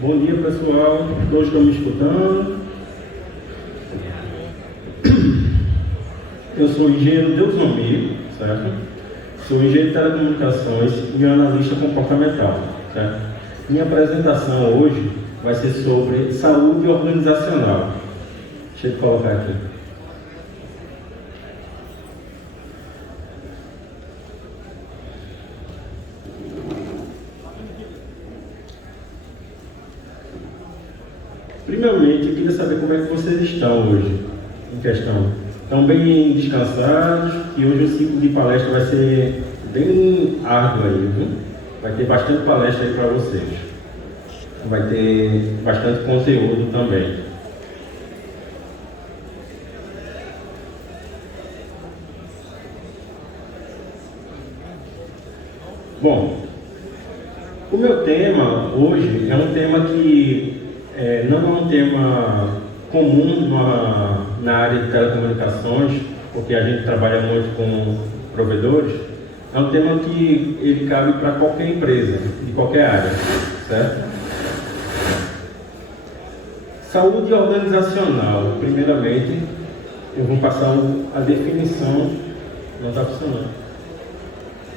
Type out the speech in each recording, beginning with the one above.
Bom dia, pessoal. Todos estão me escutando? Eu sou o engenheiro Deusomir, certo? Sou engenheiro de telecomunicações e analista comportamental, certo? Minha apresentação hoje vai ser sobre saúde organizacional. Deixa eu colocar aqui. Primeiramente, eu queria saber como é que vocês estão hoje, em questão. Estão bem descansados, e hoje o ciclo de palestra vai ser bem árduo aí, viu? Vai ter bastante palestra aí para vocês. Vai ter bastante conteúdo também. Bom, o meu tema hoje é um tema que não é um tema comum na área de telecomunicações, porque a gente trabalha muito com provedores. É um tema que ele cabe para qualquer empresa, de qualquer área, certo? Saúde organizacional. Primeiramente, eu vou passar a definição. Não está funcionando.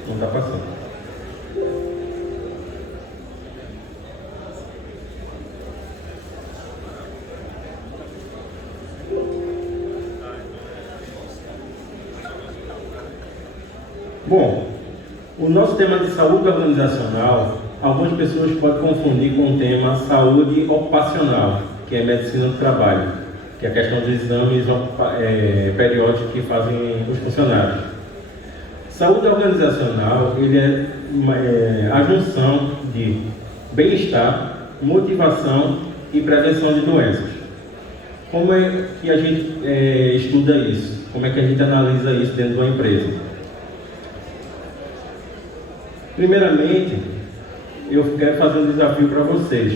Não está passando. Bom, o nosso tema de saúde organizacional, algumas pessoas podem confundir com o tema saúde ocupacional, que é medicina do trabalho, que é a questão dos exames periódicos que fazem os funcionários. Saúde organizacional, ele é a junção de bem-estar, motivação e prevenção de doenças. Como é que a gente estuda isso? Como é que a gente analisa isso dentro de uma empresa? Primeiramente, eu quero fazer um desafio para vocês,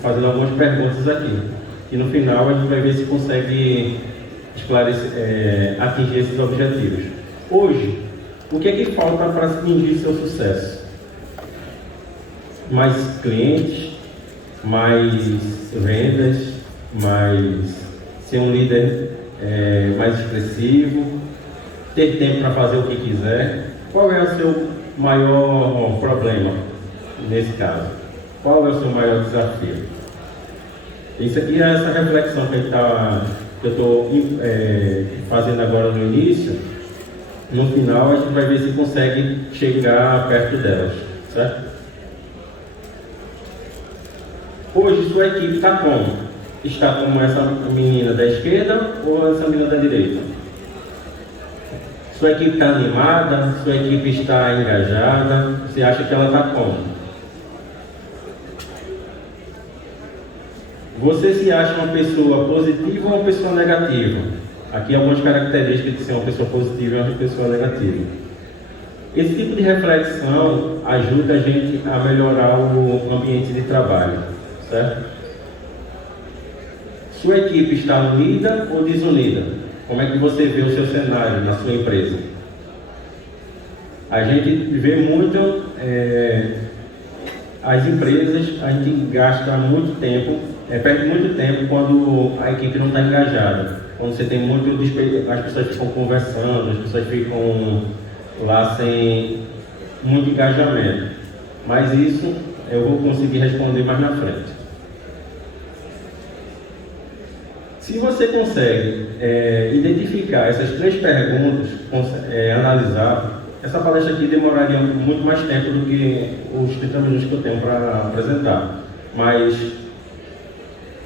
fazendo algumas perguntas aqui. E no final a gente vai ver se consegue esclarecer, atingir esses objetivos. Hoje, o que é que falta para atingir seu sucesso? Mais clientes, mais vendas, ser um líder mais expressivo, ter tempo para fazer o que quiser. Qual é o seu maior problema nesse caso? Qual é o seu maior desafio? Isso aqui é essa reflexão que eu estou fazendo agora no início. No final a gente vai ver se consegue chegar perto delas, certo? Hoje sua equipe está como? Está como essa menina da esquerda ou essa menina da direita? Sua equipe está animada? Sua equipe está engajada? Você acha que ela está como? Você se acha uma pessoa positiva ou uma pessoa negativa? Aqui algumas características de ser uma pessoa positiva e uma pessoa negativa. Esse tipo de reflexão ajuda a gente a melhorar o ambiente de trabalho, certo? Sua equipe está unida ou desunida? Como é que você vê o seu cenário na sua empresa? A gente vê muito, as empresas, a gente gasta muito tempo, perde muito tempo quando a equipe não está engajada. Quando você tem muito, as pessoas ficam conversando, as pessoas ficam lá sem muito engajamento. Mas isso eu vou conseguir responder mais na frente. Se você consegue identificar essas três perguntas, analisar, essa palestra aqui demoraria muito mais tempo do que os 30 minutos que eu tenho para apresentar. Mas,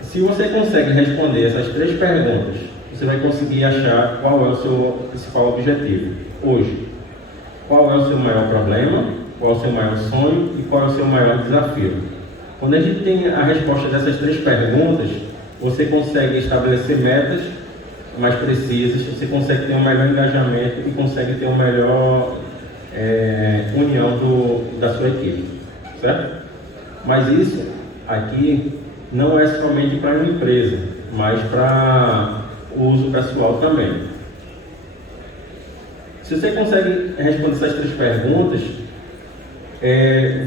se você consegue responder essas três perguntas, você vai conseguir achar qual é o seu principal objetivo hoje. Qual é o seu maior problema, qual é o seu maior sonho e qual é o seu maior desafio. Quando a gente tem a resposta dessas três perguntas, você consegue estabelecer metas mais precisas, você consegue ter um melhor engajamento e consegue ter uma melhor união da sua equipe, certo? Mas isso aqui não é somente para uma empresa, mas para o uso pessoal também. Se você consegue responder essas três perguntas,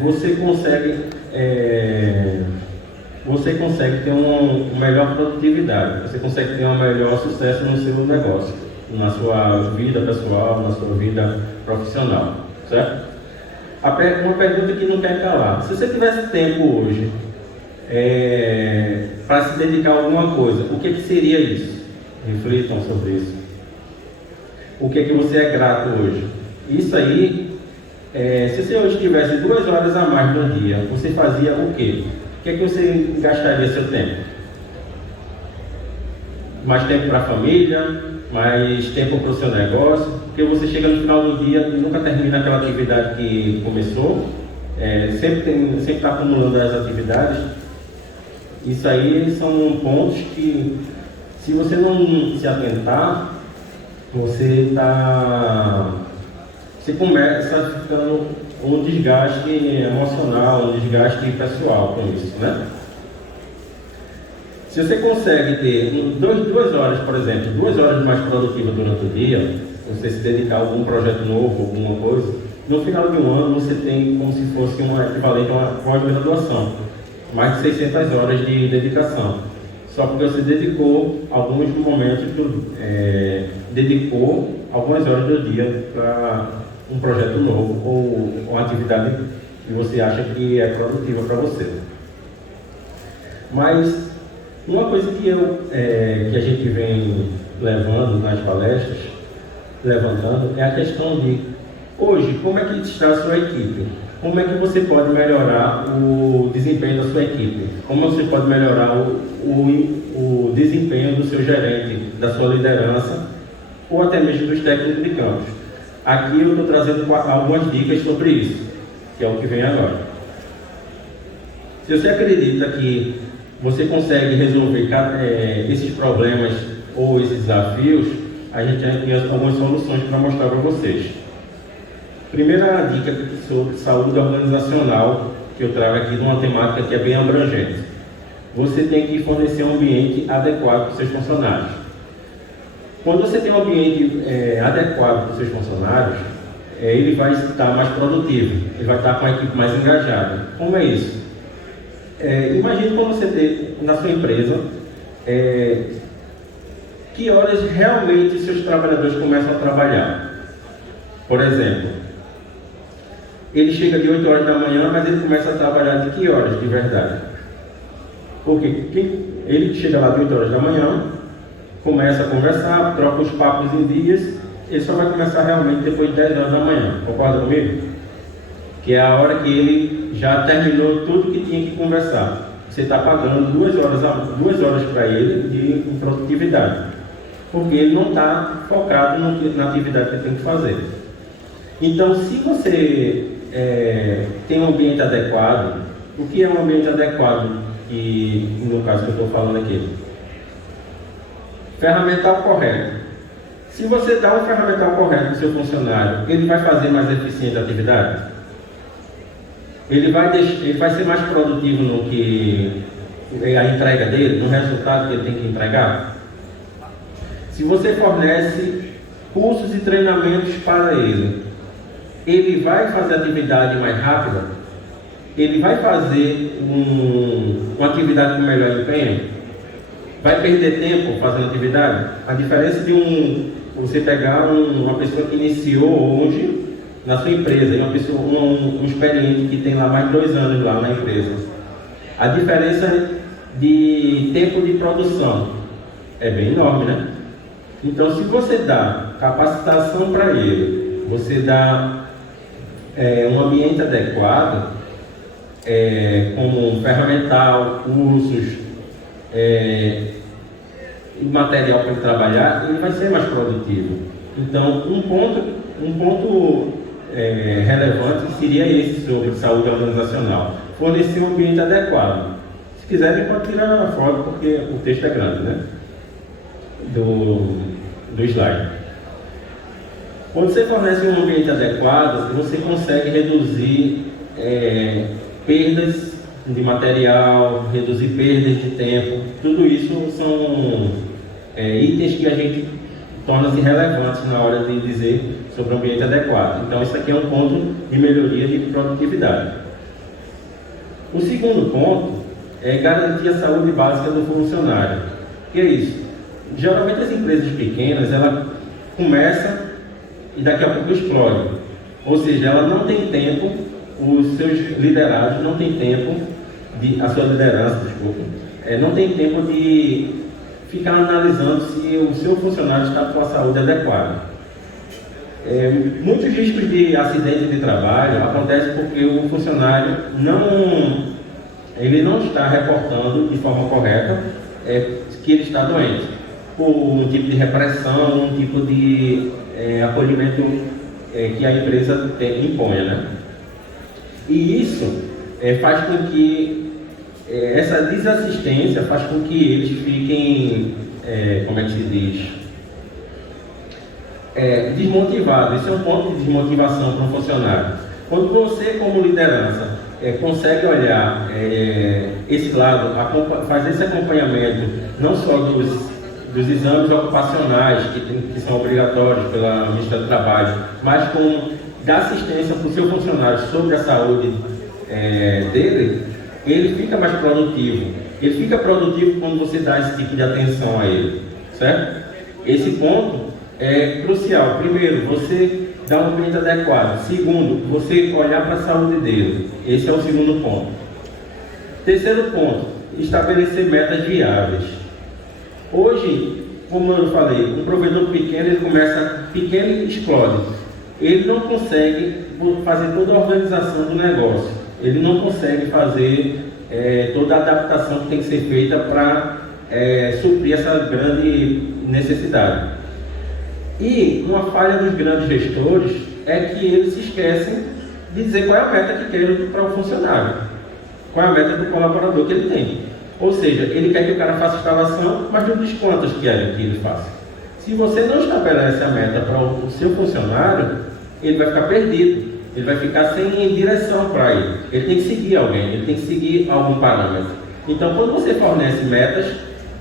você consegue você consegue ter uma melhor produtividade, você consegue ter um melhor sucesso no seu negócio, na sua vida pessoal, na sua vida profissional, certo? Uma pergunta que não quer calar: se você tivesse tempo hoje para se dedicar a alguma coisa, o que seria isso? Reflitam sobre isso. O que você é grato hoje? Isso aí, se você hoje tivesse 2 horas a mais no dia, você fazia o quê? O que você gastaria seu tempo? Mais tempo para a família? Mais tempo para o seu negócio? Porque você chega no final do dia e nunca termina aquela atividade que começou, sempre está acumulando as atividades. Isso aí são pontos que, se você não se atentar, você começa ficando um desgaste emocional, um desgaste pessoal com isso, né? Se você consegue ter 2 horas, por exemplo, 2 horas mais produtivas durante o dia, você se dedicar a algum projeto novo, alguma coisa, no final de um ano você tem como se fosse um equivalente a uma pós-graduação, mais de 600 horas de dedicação. Só porque você dedicou alguns momentos, dedicou algumas horas do dia para um projeto novo ou uma atividade que você acha que é produtiva para você. Mas uma coisa que a gente vem levando nas palestras, levantando, é a questão de, hoje, como é que está a sua equipe? Como é que você pode melhorar o desempenho da sua equipe? Como você pode melhorar o desempenho do seu gerente, da sua liderança, ou até mesmo dos técnicos de campos? Aqui eu estou trazendo algumas dicas sobre isso, que é o que vem agora. Se você acredita que você consegue resolver esses problemas ou esses desafios, a gente tem algumas soluções para mostrar para vocês. Primeira dica sobre saúde organizacional, que eu trago aqui numa temática que é bem abrangente. Você tem que fornecer um ambiente adequado para os seus funcionários. Quando você tem um ambiente adequado para os seus funcionários, ele vai estar mais produtivo, ele vai estar com a equipe mais engajada. Como é isso? Imagine quando você tem na sua empresa, que horas realmente seus trabalhadores começam a trabalhar. Por exemplo, ele chega de 8 horas da manhã, mas ele começa a trabalhar de que horas de verdade? Porque ele chega lá de 8 horas da manhã, começa a conversar, troca os papos em dias, ele só vai começar realmente depois de 10 horas da manhã. Concorda comigo? Que é a hora que ele já terminou tudo que tinha que conversar. Você está pagando 2 horas para ele de produtividade, porque ele não está focado na atividade que ele tem que fazer. Então, se você tem um ambiente adequado, o que é um ambiente adequado, que no caso que eu estou falando aqui? Ferramental correto. Se você dá um ferramental correto para o seu funcionário, ele vai fazer mais eficiente a atividade? Ele vai ser mais produtivo no que a entrega dele, no resultado que ele tem que entregar? Se você fornece cursos e treinamentos para ele vai fazer a atividade mais rápida? Ele vai fazer uma atividade com melhor empenho? Vai perder tempo fazendo atividade? A diferença de você pegar uma pessoa que iniciou hoje na sua empresa e uma pessoa, um experiente que tem lá mais de 2 anos lá na empresa, a diferença de tempo de produção é bem enorme, né? Então, se você dá capacitação para ele, você dá um ambiente adequado, como ferramental, cursos, material para ele trabalhar, ele vai ser mais produtivo. Então, um ponto relevante seria esse sobre saúde organizacional: fornecer um ambiente adequado. Se quiserem, pode tirar uma foto, porque o texto é grande, né? Do slide. Quando você fornece um ambiente adequado, você consegue reduzir perdas de material, reduzir perdas de tempo. Tudo isso são itens que a gente torna-se relevantes na hora de dizer sobre o ambiente adequado. Então, isso aqui é um ponto de melhoria de produtividade. O segundo ponto é garantir a saúde básica do funcionário. Que é isso? Geralmente as empresas pequenas, ela começa e daqui a pouco explode. Ou seja, ela não tem tempo, os seus liderados não têm tempo, a sua liderança, desculpa, não tem tempo de ficar analisando se o seu funcionário está com a saúde adequada. Muitos riscos de acidente de trabalho acontecem porque o funcionário não está reportando de forma correta que ele está doente, por um tipo de repressão, um tipo de acolhimento que a empresa imponha, né? E isso faz com que essa desassistência faz com que eles fiquem, como é que se diz? Desmotivados. Esse é um ponto de desmotivação para um funcionário. Quando você, como liderança, consegue olhar esse lado, fazer esse acompanhamento, não só dos exames ocupacionais que são obrigatórios pela Ministério do Trabalho, mas dar assistência para o seu funcionário sobre a saúde dele, ele fica mais produtivo. Ele fica produtivo quando você dá esse tipo de atenção a ele, certo? Esse ponto é crucial. Primeiro, você dá um ambiente adequado. Segundo, você olhar para a saúde dele. Esse é o segundo ponto. Terceiro ponto, estabelecer metas viáveis. Hoje, como eu falei, um provedor pequeno, ele começa pequeno e explode. Ele não consegue fazer toda a organização do negócio. Ele não consegue fazer toda a adaptação que tem que ser feita para suprir essa grande necessidade. E uma falha dos grandes gestores é que eles se esquecem de dizer qual é a meta que querem para o funcionário, qual é a meta do colaborador que ele tem. Ou seja, ele quer que o cara faça instalação, mas não diz quantas querem que ele faça. Se você não estabelece a meta para o seu funcionário, ele vai ficar perdido, ele vai ficar sem direção para ele. Ele tem que seguir alguém, ele tem que seguir algum parâmetro. Então, quando você fornece metas,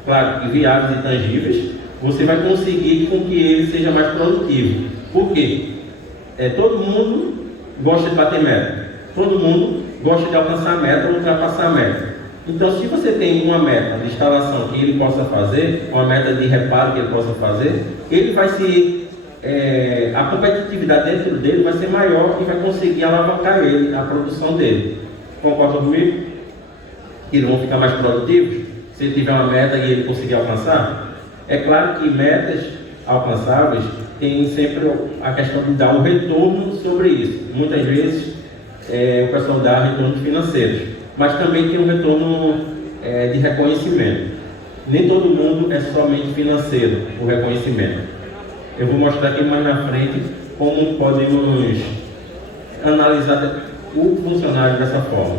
claro, viáveis e tangíveis, você vai conseguir com que ele seja mais produtivo. Por quê? Todo mundo gosta de bater meta. Todo mundo gosta de alcançar a meta ou ultrapassar a meta. Então, se você tem uma meta de instalação que ele possa fazer, uma meta de reparo que ele possa fazer, ele vai a competitividade dentro dele vai ser maior e vai conseguir alavancar a produção dele. Concorda comigo? Eles vão ficar mais produtivos se ele tiver uma meta e ele conseguir alcançar? É claro que metas alcançáveis tem sempre a questão de dar um retorno sobre isso. Muitas vezes o pessoal dá retornos financeiros, mas também tem um retorno de reconhecimento. Nem todo mundo é somente financeiro, o reconhecimento. Eu vou mostrar aqui mais na frente como podemos analisar o funcionário dessa forma.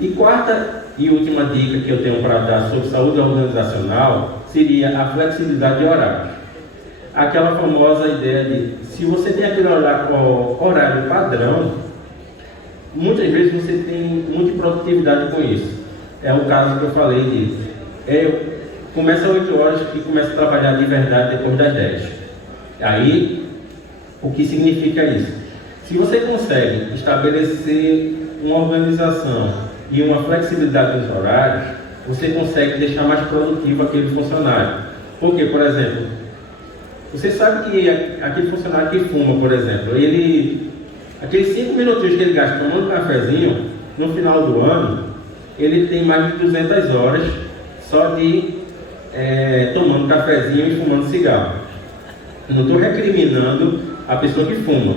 E quarta e última dica que eu tenho para dar sobre saúde organizacional seria a flexibilidade de horários. Aquela famosa ideia de, se você tem aquele horário padrão, muitas vezes você tem muita produtividade com isso. É o caso que eu falei de, começa às 8 horas e começa a trabalhar de verdade depois das 10. Aí, o que significa isso? Se você consegue estabelecer uma organização e uma flexibilidade nos horários, você consegue deixar mais produtivo aquele funcionário. Porque, por exemplo, você sabe que aquele funcionário que fuma, por exemplo, aqueles 5 minutinhos que ele gasta tomando um cafezinho, no final do ano, ele tem mais de 200 horas só de tomando cafezinho e fumando cigarro. Não estou recriminando a pessoa que fuma,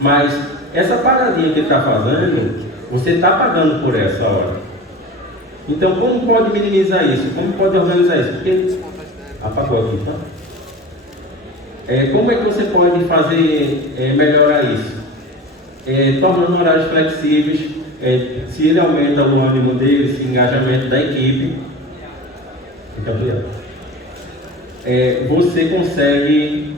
mas essa paradinha que ele está fazendo, você está pagando por essa hora. Então, como pode minimizar isso? Como pode organizar isso? Porque apagou aqui, tá? Como é que você pode fazer melhorar isso? Tornando horários flexíveis, se ele aumenta o ânimo dele, esse engajamento da equipe, então, você consegue,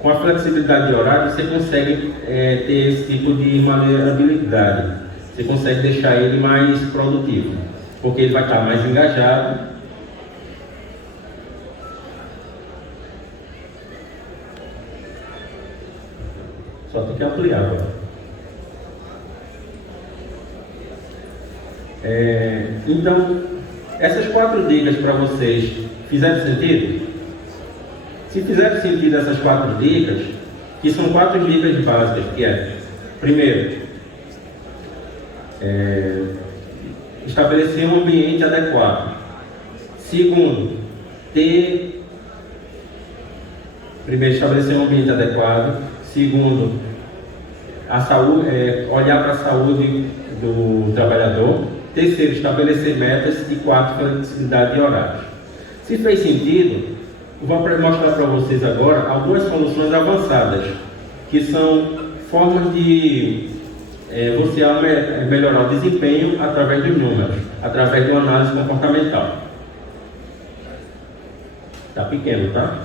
com a flexibilidade de horário, você consegue ter esse tipo de maleabilidade. Você consegue deixar ele mais produtivo, porque ele vai estar mais engajado. Só tem que ampliar agora. Então, essas 4 dicas para vocês fizeram sentido? Se fizeram sentido essas 4 dicas, que são 4 dicas básicas, que é, primeiro, estabelecer um ambiente adequado. Segundo, estabelecer um ambiente adequado. Segundo, a saúde, olhar para a saúde do trabalhador. Terceiro, estabelecer metas. E 4, flexibilidade de horários. Se fez sentido, vou mostrar para vocês agora algumas soluções avançadas, que são formas de você melhorar o desempenho através dos números, através de uma análise comportamental. Está pequeno, tá?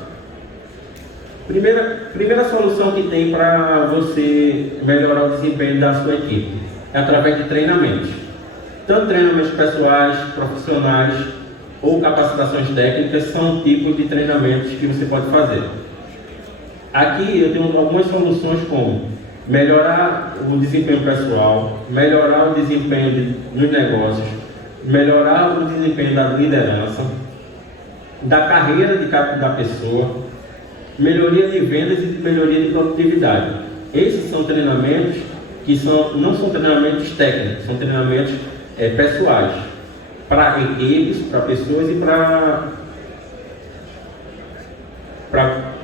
Primeira solução que tem para você melhorar o desempenho da sua equipe é através de treinamentos. Tanto treinamentos pessoais, profissionais ou capacitações técnicas são tipos de treinamentos que você pode fazer. Aqui eu tenho algumas soluções como melhorar o desempenho pessoal, melhorar o desempenho nos negócios, melhorar o desempenho da liderança, da carreira da pessoa, melhoria de vendas e melhoria de produtividade. Esses são treinamentos que não são treinamentos técnicos, são treinamentos pessoais, para equipes, para pessoas e para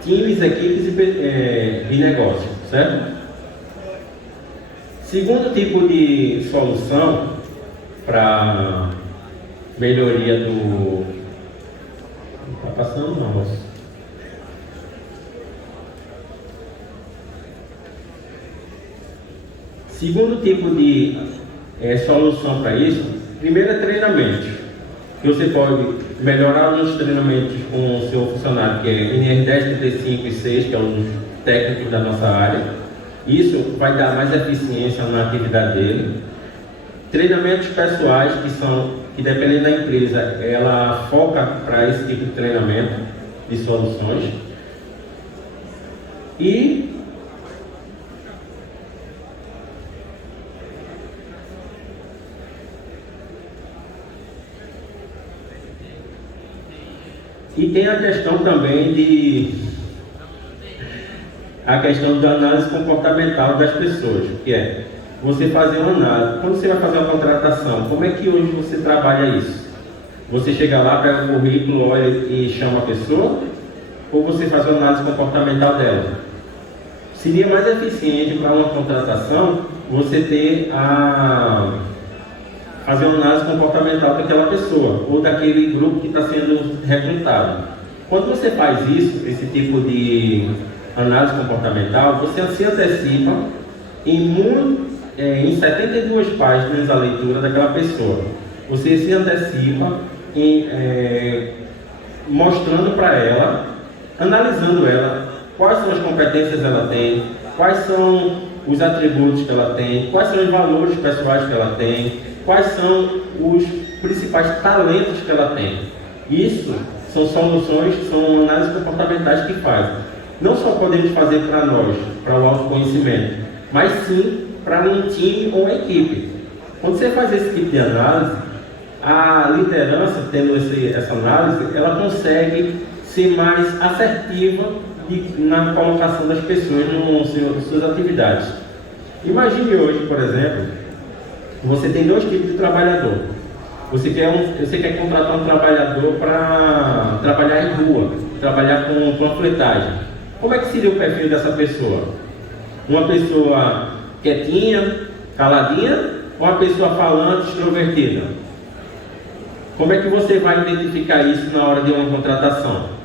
times, equipes e negócios, certo? Segundo tipo de solução para melhoria do... Não está passando não, moço. Segundo tipo de solução para isso, primeiro é treinamento. Você pode melhorar nos treinamentos com o seu funcionário, que é NR10, 35 e 6, que é um técnico da nossa área. Isso vai dar mais eficiência na atividade dele. Treinamentos pessoais, que dependendo da empresa, ela foca para esse tipo de treinamento de soluções. E tem a questão também a questão da análise comportamental das pessoas, que é você fazer uma análise. Quando você vai fazer uma contratação, como é que hoje você trabalha isso? Você chega lá, pega o currículo, olha e chama a pessoa, ou você faz uma análise comportamental dela? Seria mais eficiente para uma contratação você fazer uma análise comportamental daquela pessoa ou daquele grupo que está sendo recrutado. Quando você faz isso, esse tipo de análise comportamental, você se antecipa em 72 páginas da leitura daquela pessoa. Você se antecipa mostrando para ela, analisando ela, quais são as competências que ela tem, quais são os atributos que ela tem, quais são os valores pessoais que ela tem, quais são os principais talentos que ela tem. Isso são soluções, são análises comportamentais que fazem. Não só podemos fazer para nós, para o autoconhecimento, mas sim para um time ou uma equipe. Quando você faz esse tipo de análise, a liderança, tendo essa análise, ela consegue ser mais assertiva na colocação das pessoas nas suas atividades. Imagine hoje, por exemplo, você tem 2 tipos de trabalhador. Você quer contratar um trabalhador para trabalhar em rua, trabalhar com panfletagem. Como é que seria o perfil dessa pessoa? Uma pessoa quietinha, caladinha, ou uma pessoa falante, extrovertida? Como é que você vai identificar isso na hora de uma contratação?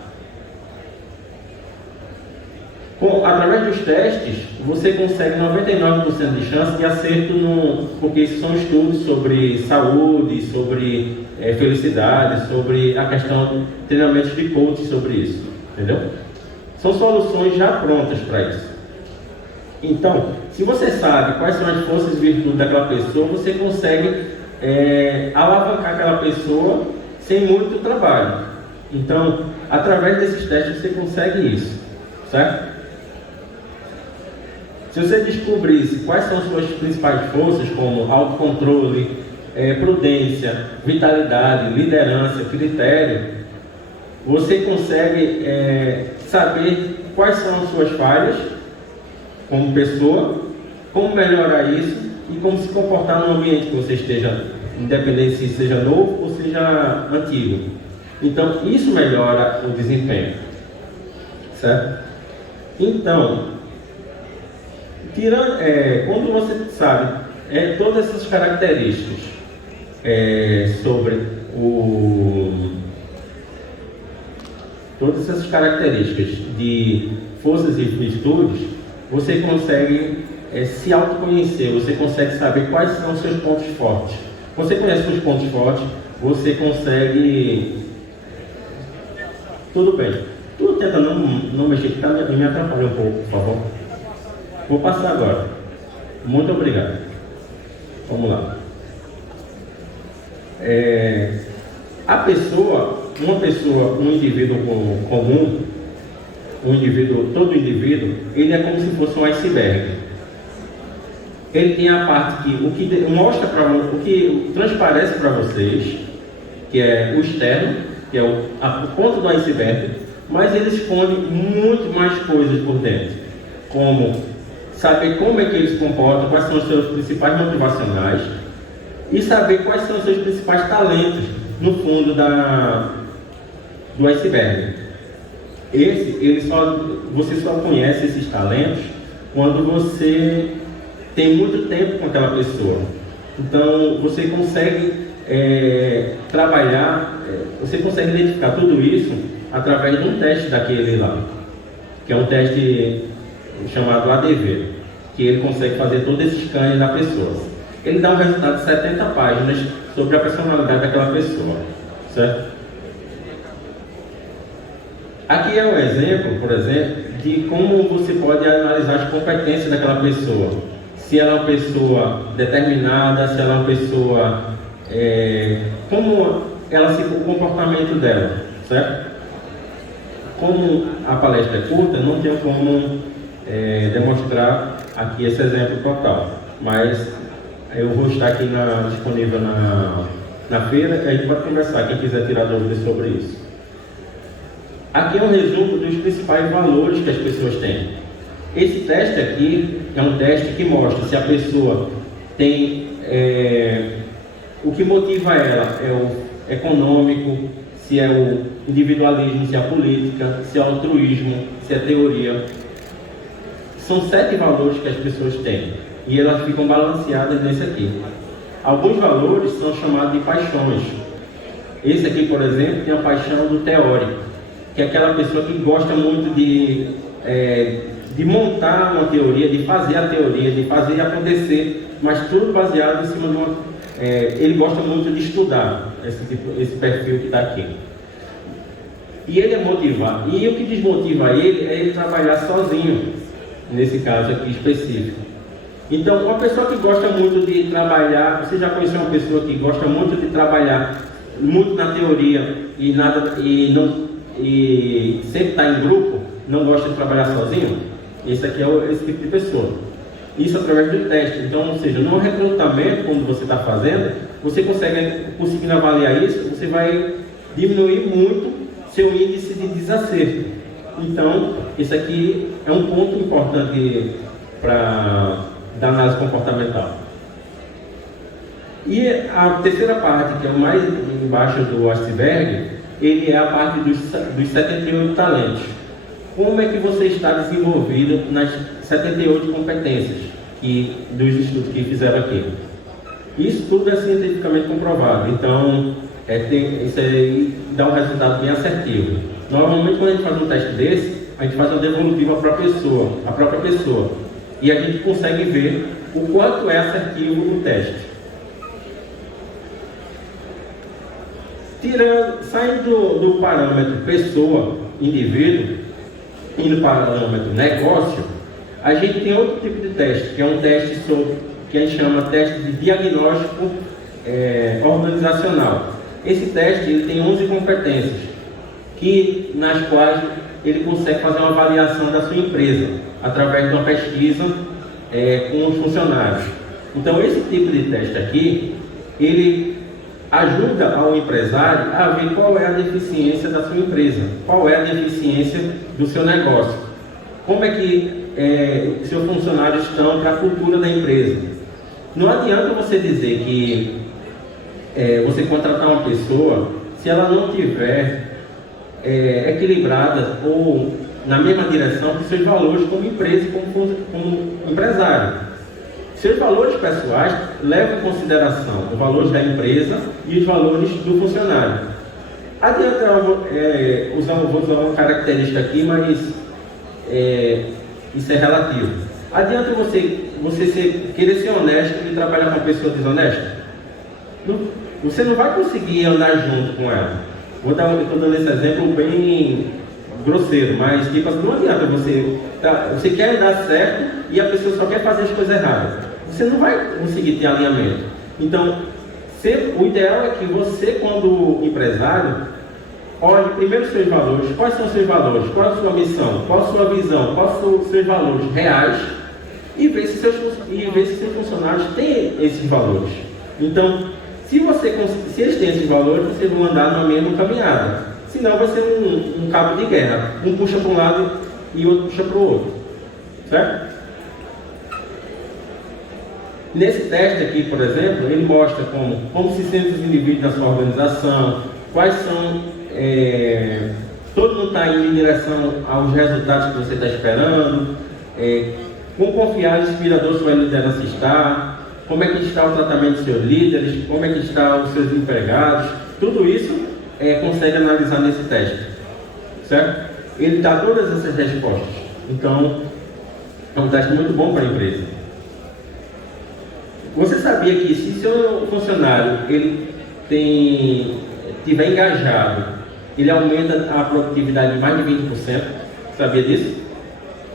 Através dos testes, você consegue 99% de chance de acerto, porque esses são estudos sobre saúde, sobre felicidade, sobre a questão de treinamentos de coach sobre isso, entendeu? São soluções já prontas para isso. Então, se você sabe quais são as forças e virtudes daquela pessoa, você consegue alavancar aquela pessoa sem muito trabalho. Então, através desses testes, você consegue isso, certo? Se você descobrisse quais são as suas principais forças, como autocontrole, prudência, vitalidade, liderança, critério, você consegue saber quais são as suas falhas como pessoa, como melhorar isso e como se comportar no ambiente que você esteja, independente se seja novo ou seja antigo. Então, isso melhora o desempenho, certo? Então, quando você sabe todas essas características todas essas características de forças e virtudes, você consegue se autoconhecer, você consegue saber quais são os seus pontos fortes. Você conhece os pontos fortes, você consegue... Tudo bem. Tu tenta não mexer, que me atrapalha um pouco, por favor. Vou passar agora. Muito obrigado. Vamos lá. Um indivíduo comum, todo indivíduo, ele é como se fosse um iceberg. Ele tem a parte o que transparece para vocês, que é o externo, que é a ponta do iceberg, mas ele esconde muito mais coisas por dentro, como saber como é que ele se comporta, quais são os seus principais motivacionais e saber quais são os seus principais talentos no fundo do iceberg. Você só conhece esses talentos quando você tem muito tempo com aquela pessoa. Então você consegue trabalhar, você consegue identificar tudo isso através de um teste daquele lá, que é um teste chamado ADV, que ele consegue fazer todo esse scan da pessoa. Ele dá um resultado de 70 páginas sobre a personalidade daquela pessoa, certo? Aqui é um exemplo, por exemplo, de como você pode analisar as competências daquela pessoa. Se ela é uma pessoa determinada, se ela é uma pessoa... como o comportamento dela, certo? Como a palestra é curta, não tenho como demonstrar aqui esse exemplo total, mas eu vou estar aqui disponível na feira e a gente vai conversar, quem quiser tirar dúvidas sobre isso. Aqui é um resumo dos principais valores que as pessoas têm. Esse teste aqui é um teste que mostra se a pessoa tem... o que motiva ela é o econômico, se é o individualismo, se é a política, se é o altruísmo, se é a teoria. São 7 valores que as pessoas têm e elas ficam balanceadas nesse aqui. Alguns valores são chamados de paixões. Esse aqui, por exemplo, tem a paixão do teórico, que é aquela pessoa que gosta muito de montar uma teoria, de fazer a teoria, de fazer acontecer, mas tudo baseado em cima de uma... ele gosta muito de estudar esse perfil que está aqui. E ele é motivado. E o que desmotiva ele é ele trabalhar sozinho, nesse caso aqui específico. Então, uma pessoa que gosta muito de trabalhar, você já conheceu uma pessoa que gosta muito de trabalhar muito na teoria e sempre está em grupo, não gosta de trabalhar sozinho? Esse aqui é esse tipo de pessoa. Isso através do teste. Então, ou seja, no recrutamento, quando você está fazendo, você conseguindo avaliar isso, você vai diminuir muito seu índice de desacerto. Então, isso aqui é um ponto importante da análise comportamental. E a terceira parte, que é o mais embaixo do iceberg, ele é a parte dos 78 talentos. Como é que você está desenvolvido nas 78 competências dos estudos que fizeram aqui? Isso tudo é cientificamente comprovado, então isso aí dá um resultado bem assertivo. Normalmente, quando a gente faz um teste desse, a gente faz uma devolutiva para a própria pessoa, e a gente consegue ver o quanto é assertivo o teste. Saindo do parâmetro pessoa, indivíduo, indo para o parâmetro negócio, a gente tem outro tipo de teste, que é um teste que a gente chama teste de diagnóstico organizacional. Esse teste ele tem 11 competências, nas quais ele consegue fazer uma avaliação da sua empresa, através de uma pesquisa com os funcionários. Então, esse tipo de teste aqui, ele ajuda ao empresário a ver qual é a deficiência da sua empresa, qual é a deficiência do seu negócio, como é que seus funcionários estão para a cultura da empresa. Não adianta você dizer que você contratar uma pessoa se ela não tiver equilibrada ou na mesma direção que seus valores como empresa e como empresário. Seus valores pessoais levam em consideração os valores da empresa e os valores do funcionário. Adianta vou usar uma característica aqui, mas isso é relativo. Adianta você querer ser honesto e trabalhar com uma pessoa desonesta? Você não vai conseguir andar junto com ela. Estou dando esse exemplo bem grosseiro, mas tipo, não adianta você quer dar certo e a pessoa só quer fazer as coisas erradas. Você não vai conseguir ter alinhamento. Então, o ideal é que você, quando empresário, olhe primeiro os seus valores. Quais são os seus valores? Qual é a sua missão? Qual a sua visão? Quais são os seus valores reais? E ver se seus funcionários têm esses valores. Então, se eles têm esses valores, vocês vão andar na mesma caminhada. Senão vai ser um cabo de guerra. Um puxa para um lado e o outro puxa para o outro. Certo? Nesse teste aqui, por exemplo, ele mostra como se sentem os indivíduos na sua organização, quais são... todo mundo está indo em direção aos resultados que você está esperando, quão confiável e inspirador sua liderança está, como é que está o tratamento dos seus líderes, como é que estão os seus empregados. Tudo isso consegue analisar nesse teste, certo? Ele dá todas essas respostas. Então, é um teste muito bom para a empresa. Você sabia que se seu funcionário estiver engajado, ele aumenta a produtividade de mais de 20%? Sabia disso?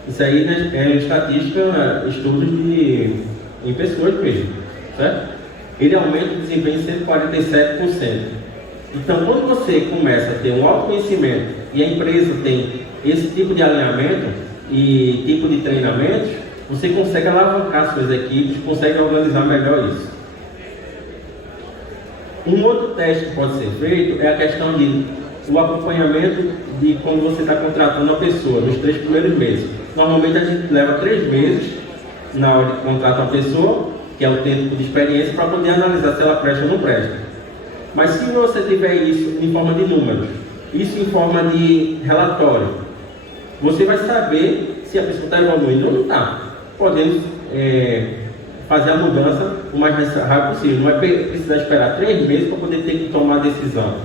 Isso aí, né, é estatística, estudos em pessoas mesmo, certo? Ele aumenta o desempenho em 147%. Então, quando você começa a ter um autoconhecimento e a empresa tem esse tipo de alinhamento e tipo de treinamentos, você consegue alavancar suas equipes, consegue organizar melhor isso. Um outro teste que pode ser feito é a questão do acompanhamento de quando você está contratando a pessoa, nos 3 primeiros meses. Normalmente a gente leva 3 meses na hora de contratar uma pessoa, que é o tempo de experiência, para poder analisar se ela presta ou não presta. Mas se você tiver isso em forma de números, isso em forma de relatório, você vai saber se a pessoa está evoluindo ou não está. Podemos fazer a mudança o mais rápido possível. Não é precisar esperar 3 meses para poder ter que tomar a decisão.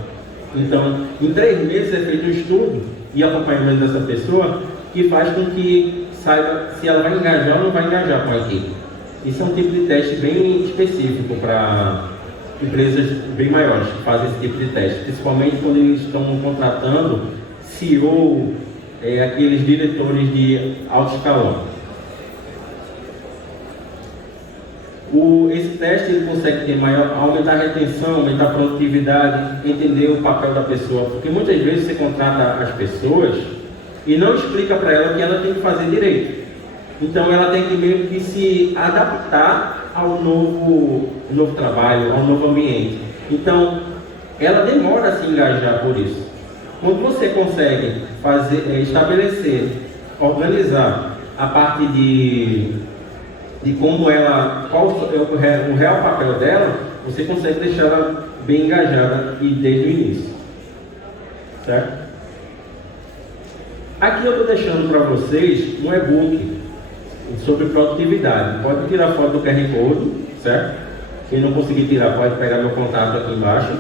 Então, em 3 meses é feito um estudo e acompanhamento dessa pessoa que faz com que saiba se ela vai engajar ou não vai engajar com a equipe. Isso é um tipo de teste bem específico para empresas bem maiores que fazem esse tipo de teste, principalmente quando eles estão contratando CEO, aqueles diretores de alto escalão. Esse teste ele consegue aumentar a retenção, aumentar a produtividade, entender o papel da pessoa, porque muitas vezes você contrata as pessoas e não explica para ela o que ela tem que fazer direito. Então ela tem que meio que se adaptar ao novo trabalho, ao novo ambiente. Então ela demora a se engajar por isso. Quando você consegue estabelecer, organizar a parte de como qual é o real papel dela, você consegue deixar ela bem engajada e desde o início, certo? Aqui eu estou deixando para vocês um e-book sobre produtividade. Pode tirar foto do QR Code, certo? Quem não conseguir tirar, pode pegar meu contato aqui embaixo.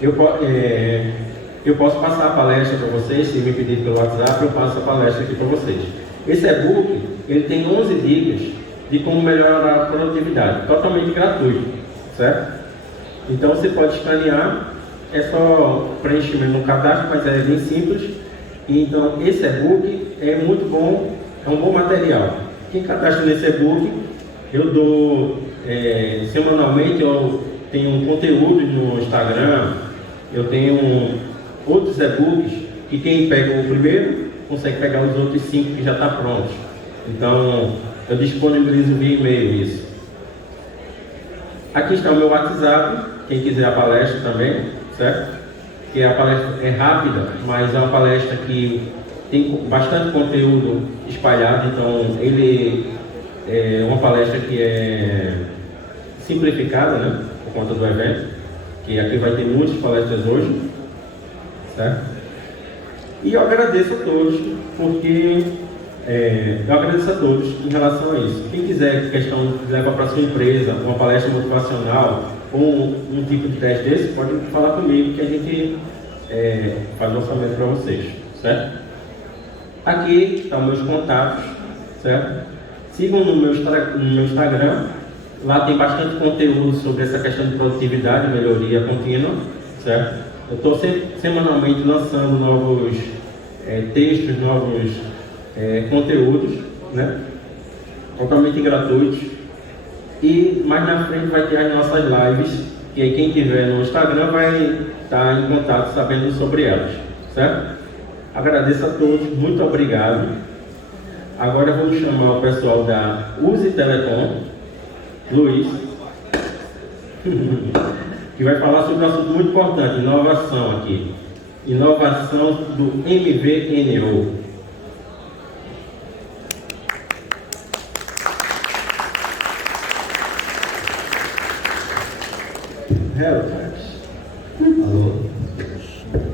Eu posso passar a palestra para vocês, se me pedir pelo WhatsApp, eu passo a palestra aqui para vocês. Esse e-book, ele tem 11 dicas de como melhorar a produtividade, totalmente gratuito, certo? Então você pode escanear, é só preenchimento no cadastro, mas é bem simples. Então esse e-book é muito bom, é um bom material. Quem cadastra nesse e-book, eu dou semanalmente, eu tenho um conteúdo no Instagram, eu tenho outros e-books que quem pega o primeiro consegue pegar os outros 5 que já está prontos. Então eu disponibilizo via e-mail isso. Aqui está o meu WhatsApp, quem quiser a palestra também, certo? Que a palestra é rápida, mas é uma palestra que tem bastante conteúdo espalhado, então ele é uma palestra que é simplificada, né, por conta do evento, que aqui vai ter muitas palestras hoje, certo? E eu agradeço a todos, porque eu agradeço a todos em relação a isso. Quem quiser levar para a sua empresa uma palestra motivacional ou um tipo de teste desse, pode falar comigo que a gente faz o orçamento para vocês, certo? Aqui estão meus contatos, certo? Sigam no meu Instagram, lá tem bastante conteúdo sobre essa questão de produtividade e melhoria contínua, certo? Eu estou semanalmente lançando novos textos, novos conteúdos, né? Totalmente gratuitos. E mais na frente vai ter as nossas lives, que aí quem tiver no Instagram vai estar em contato sabendo sobre elas, certo? Agradeço a todos, muito obrigado. Agora eu vou chamar o pessoal da Use Telecom, Luiz, que vai falar sobre um assunto muito importante, inovação aqui. Inovação do MVNO. Hello.